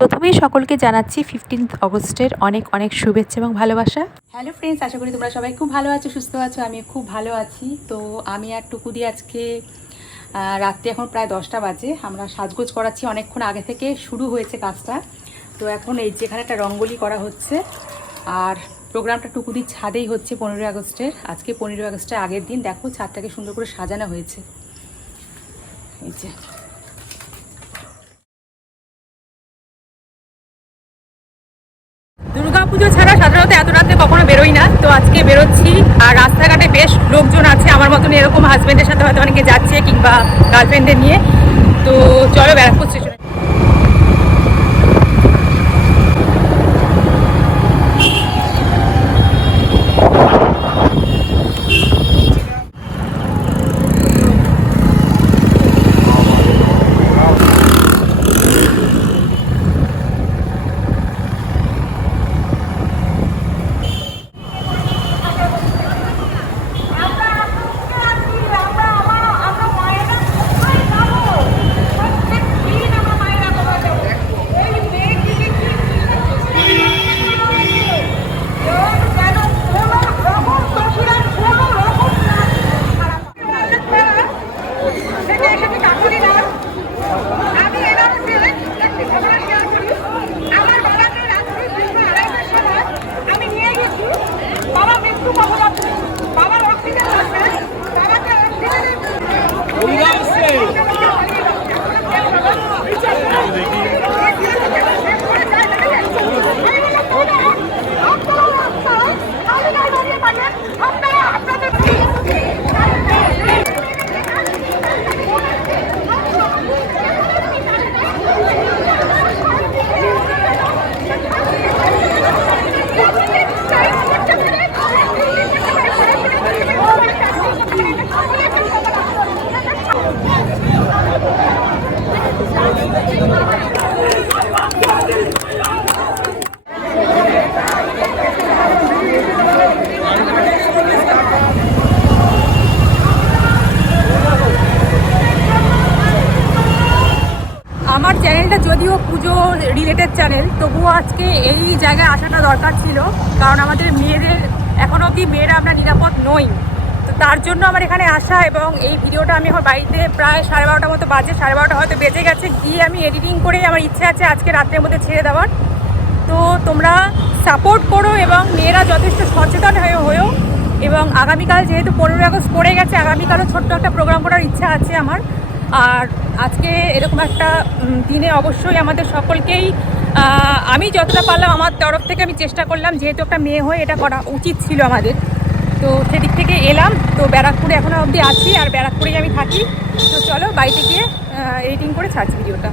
প্রথমেই সকলকে জানাচ্ছি ফিফটিন্থ অগস্টের অনেক অনেক শুভেচ্ছা এবং ভালোবাসা। হ্যালো ফ্রেন্ডস আশা করি তোমরা সবাই খুব ভালো আছো, সুস্থ আছো আমি খুব ভালো আছি। তো আমি আর টুকু দিয়ে আজকে রাত্রি এখন প্রায় দশটা বাজে। আমরা সাজগোজ করাচ্ছি অনেকক্ষণ আগে থেকে শুরু হয়েছে কাজটা। তো এখন এই যেখানে একটা রঙ্গোলি করা হচ্ছে, আর প্রোগ্রামটা টুকুদির ছাদেই হচ্ছে পনেরোই আগস্টের। আজকে পনেরোই আগস্টের আগের দিন, দেখো ছাদটাকে সুন্দর করে সাজানো হয়েছে। এই যে। দুর্গাপুজো ছাড়া সাধারণত এত রাতে কখনো বেরোই না। তো আজকে বেরোচ্ছি। আর রাস্তাঘাটে বেশ লোকজন আছে। আমার মতন এরকম হাজব্যান্ডের সাথে হয়তো অনেকে যাচ্ছে কিংবা গার্লফ্রেন্ডদের নিয়ে। তো চলো ব্যারাকপুর Bunga. আমার চ্যানেলটা যদিও পুজো রিলেটেড চ্যানেল তবুও আজকে এই জায়গায় আসাটা দরকার ছিল, কারণ আমাদের মেয়েদের, এখন অবধি মেয়েরা আমরা নিরাপদ নই। তার জন্য আমার এখানে আসা এবং এই ভিডিওটা আমি এখন বাড়িতে প্রায় সাড়ে বারোটার মতো বাজে, সাড়ে বারোটা হয়তো বেজে গেছে। গিয়ে আমি এডিটিং করে আমার ইচ্ছে আছে আজকে রাত্রের মধ্যে ছেড়ে দেওয়ার। তো তোমরা সাপোর্ট করো এবং মেয়েরা যথেষ্ট সচেতন হয়ে হয়েও এবং আগামীকাল যেহেতু পনেরোই আগস্ট পড়ে গেছে, আগামীকালও ছোট্ট একটা প্রোগ্রাম করার ইচ্ছা আছে আমার। আর আজকে এরকম একটা দিনে অবশ্যই আমাদের সকলকেই আমি যতটা পারলাম আমার তরফ থেকে আমি চেষ্টা করলাম, যেহেতু একটা মেয়ে হয়ে এটা করা উচিত ছিল আমাদের। তো সেদিক থেকে এলাম, তো ব্যারাকপুরে এখনও অবধি আছি আর ব্যারাকপুরেই আমি থাকি। তো চলো বাড়িতে গিয়ে এডিটিং করে ছাড়ছি ভিডিওটা